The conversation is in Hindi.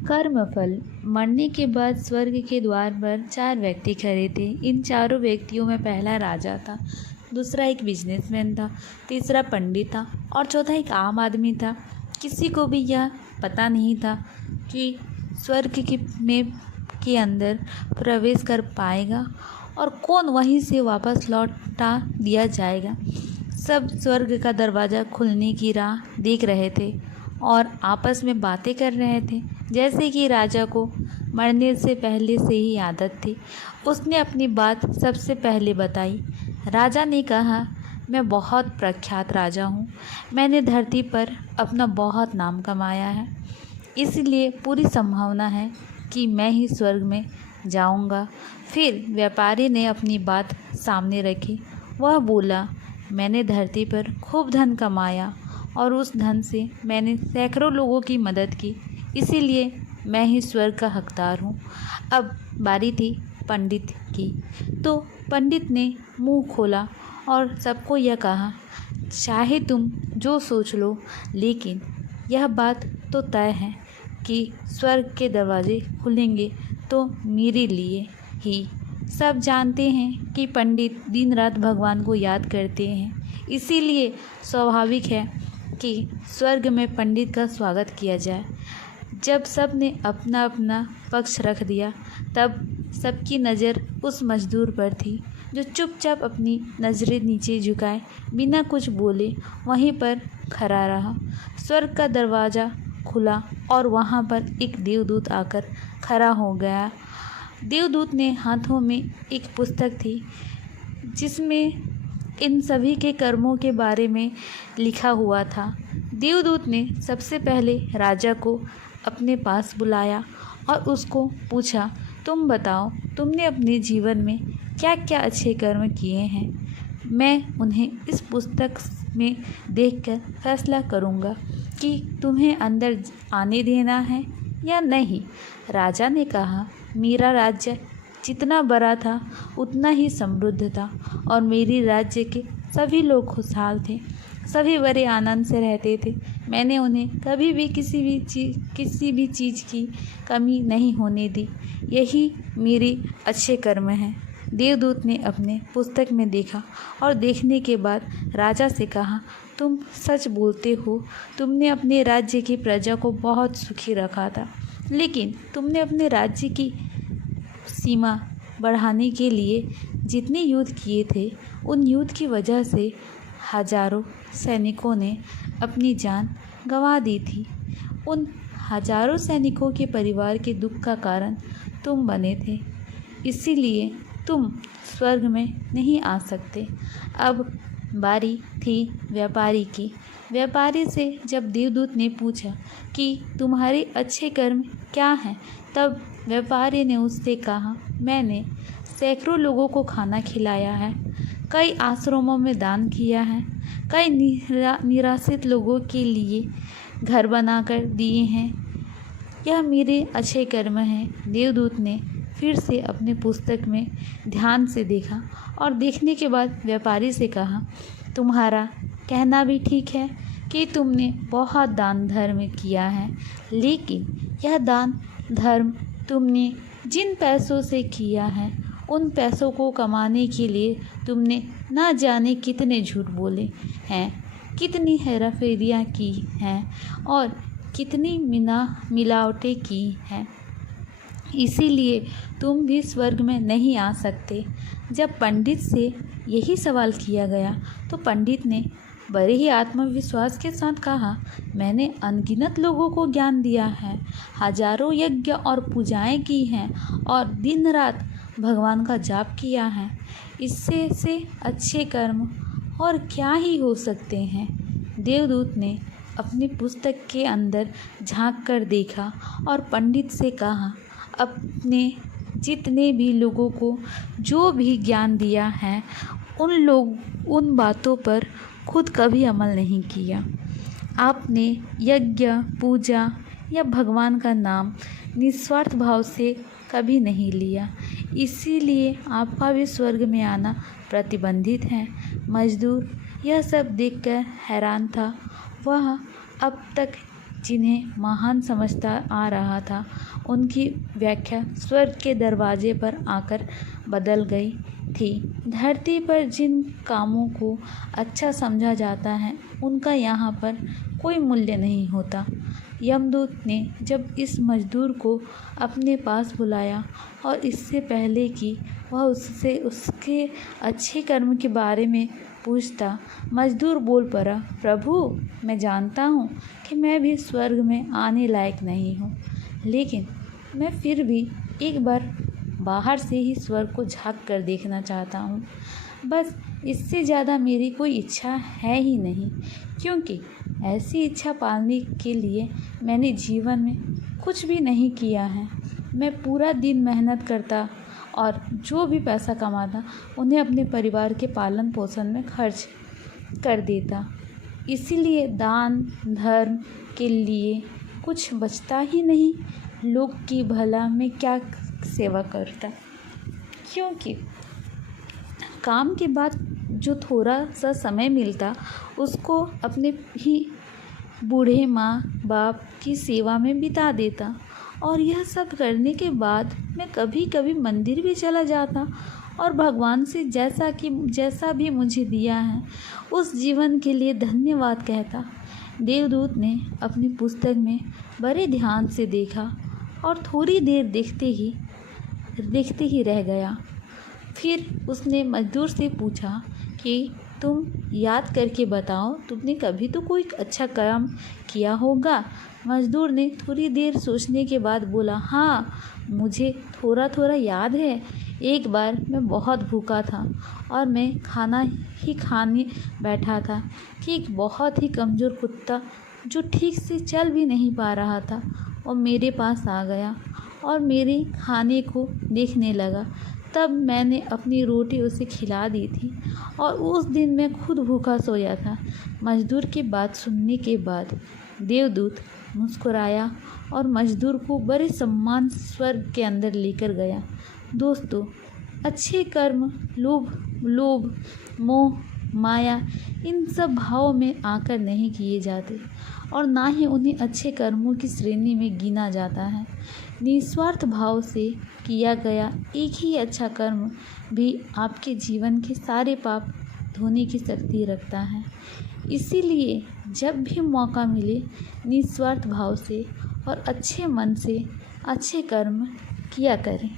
कर्मफल। मरने के बाद स्वर्ग के द्वार पर 4 व्यक्ति खड़े थे। इन चारों व्यक्तियों में पहला राजा था, दूसरा एक बिजनेसमैन था, तीसरा पंडित था और चौथा एक आम आदमी था। किसी को भी यह पता नहीं था कि स्वर्ग के अंदर प्रवेश कर पाएगा और कौन वहीं से वापस लौटा दिया जाएगा। सब स्वर्ग का दरवाज़ा खुलने की राह देख रहे थे और आपस में बातें कर रहे थे। जैसे कि राजा को मरने से पहले से ही आदत थी, उसने अपनी बात सबसे पहले बताई। राजा ने कहा, मैं बहुत प्रख्यात राजा हूँ। मैंने धरती पर अपना बहुत नाम कमाया है, इसलिए पूरी संभावना है कि मैं ही स्वर्ग में जाऊँगा। फिर व्यापारी ने अपनी बात सामने रखी। वह बोला, मैंने धरती पर खूब धन कमाया और उस धन से मैंने सैकड़ों लोगों की मदद की, इसीलिए मैं ही स्वर्ग का हकदार हूँ। अब बारी थी पंडित की। तो पंडित ने मुंह खोला और सबको यह कहा, चाहे तुम जो सोच लो, लेकिन यह बात तो तय है कि स्वर्ग के दरवाजे खुलेंगे तो मेरे लिए ही। सब जानते हैं कि पंडित दिन रात भगवान को याद करते हैं, इसीलिए स्वाभाविक है कि स्वर्ग में पंडित का स्वागत किया जाए। जब सब ने अपना अपना पक्ष रख दिया, तब सबकी नज़र उस मजदूर पर थी जो चुपचाप अपनी नज़रें नीचे झुकाए बिना कुछ बोले वहीं पर खड़ा रहा। स्वर्ग का दरवाज़ा खुला और वहाँ पर एक देवदूत आकर खड़ा हो गया। देवदूत ने हाथों में एक पुस्तक थी जिसमें इन सभी के कर्मों के बारे में लिखा हुआ था। देवदूत ने सबसे पहले राजा को अपने पास बुलाया और उसको पूछा, तुम बताओ, तुमने अपने जीवन में क्या क्या अच्छे कर्म किए हैं? मैं उन्हें इस पुस्तक में देखकर फैसला करूँगा कि तुम्हें अंदर आने देना है या नहीं। राजा ने कहा, मेरा राज्य जितना बड़ा था उतना ही समृद्ध था और मेरी राज्य के सभी लोग खुशहाल थे, सभी बड़े आनंद से रहते थे। मैंने उन्हें कभी भी किसी भी चीज़ की कमी नहीं होने दी। यही मेरे अच्छे कर्म हैं। देवदूत ने अपने पुस्तक में देखा और देखने के बाद राजा से कहा, तुम सच बोलते हो, तुमने अपने राज्य की प्रजा को बहुत सुखी रखा था, लेकिन तुमने अपने राज्य की सीमा बढ़ाने के लिए जितने युद्ध किए थे, उन युद्ध की वजह से हजारों सैनिकों ने अपनी जान गंवा दी थी। उन हजारों सैनिकों के परिवार के दुख का कारण तुम बने थे, इसीलिए तुम स्वर्ग में नहीं आ सकते। अब बारी थी व्यापारी की। व्यापारी से जब देवदूत ने पूछा कि तुम्हारे अच्छे कर्म क्या हैं, तब व्यापारी ने उससे कहा, मैंने सैकड़ों लोगों को खाना खिलाया है, कई आश्रमों में दान किया है, कई निराश्रित लोगों के लिए घर बनाकर दिए हैं। यह मेरे अच्छे कर्म हैं। देवदूत ने फिर से अपने पुस्तक में ध्यान से देखा और देखने के बाद व्यापारी से कहा, तुम्हारा कहना भी ठीक है कि तुमने बहुत दान धर्म किया है, लेकिन यह दान धर्म तुमने जिन पैसों से किया है, उन पैसों को कमाने के लिए तुमने ना जाने कितने झूठ बोले हैं, कितनी हेराफेरियाँ की हैं और कितनी मिलावटें की हैं। इसीलिए तुम भी स्वर्ग में नहीं आ सकते। जब पंडित से यही सवाल किया गया तो पंडित ने बड़े ही आत्मविश्वास के साथ कहा, मैंने अनगिनत लोगों को ज्ञान दिया है, हजारों यज्ञ और पूजाएं की हैं और दिन रात भगवान का जाप किया है। इससे से अच्छे कर्म और क्या ही हो सकते हैं। देवदूत ने अपनी पुस्तक के अंदर झांक कर देखा और पंडित से कहा, अपने जितने भी लोगों को जो भी ज्ञान दिया है, उन बातों पर खुद कभी अमल नहीं किया। आपने यज्ञ, पूजा या भगवान का नाम निस्वार्थ भाव से कभी नहीं लिया, इसीलिए आपका भी स्वर्ग में आना प्रतिबंधित है। मजदूर यह सब देखकर हैरान था। वह अब तक जिन्हें महान समझता आ रहा था, उनकी व्याख्या स्वर्ग के दरवाजे पर आकर बदल गई थी। धरती पर जिन कामों को अच्छा समझा जाता है, उनका यहाँ पर कोई मूल्य नहीं होता। यमदूत ने जब इस मजदूर को अपने पास बुलाया और इससे पहले कि वह उससे उसके अच्छे कर्म के बारे में पूछता, मजदूर बोल पड़ा, प्रभु, मैं जानता हूँ कि मैं भी स्वर्ग में आने लायक नहीं हूँ, लेकिन मैं फिर भी एक बार बाहर से ही स्वर्ग को झांक कर देखना चाहता हूँ। बस इससे ज़्यादा मेरी कोई इच्छा है ही नहीं, क्योंकि ऐसी इच्छा पालने के लिए मैंने जीवन में कुछ भी नहीं किया है। मैं पूरा दिन मेहनत करता और जो भी पैसा कमाता उन्हें अपने परिवार के पालन पोषण में खर्च कर देता। इसीलिए दान धर्म के लिए कुछ बचता ही नहीं। लोग की भला में क्या सेवा करता, क्योंकि काम के बाद जो थोड़ा सा समय मिलता उसको अपने ही बूढ़े माँ बाप की सेवा में बिता देता। और यह सब करने के बाद मैं कभी कभी मंदिर भी चला जाता और भगवान से जैसा भी मुझे दिया है उस जीवन के लिए धन्यवाद कहता। देवदूत ने अपनी पुस्तक में बड़े ध्यान से देखा और थोड़ी देर देखते ही रह गया। फिर उसने मजदूर से पूछा कि तुम याद करके बताओ, तुमने कभी तो कोई अच्छा काम किया होगा। मजदूर ने थोड़ी देर सोचने के बाद बोला, हाँ, मुझे थोड़ा थोड़ा याद है। एक बार मैं बहुत भूखा था और मैं खाने बैठा था कि एक बहुत ही कमज़ोर कुत्ता जो ठीक से चल भी नहीं पा रहा था और मेरे पास आ गया और मेरे खाने को देखने लगा। तब मैंने अपनी रोटी उसे खिला दी थी और उस दिन मैं खुद भूखा सोया था। मजदूर की बात सुनने के बाद देवदूत मुस्कुराया और मजदूर को बड़े सम्मान से स्वर्ग के अंदर लेकर गया। दोस्तों, अच्छे कर्म लोभ मोह माया इन सब भावों में आकर नहीं किए जाते और ना ही उन्हें अच्छे कर्मों की श्रेणी में गिना जाता है। निस्वार्थ भाव से किया गया एक ही अच्छा कर्म भी आपके जीवन के सारे पाप धोने की शक्ति रखता है। इसीलिए जब भी मौका मिले निस्वार्थ भाव से और अच्छे मन से अच्छे कर्म किया करें।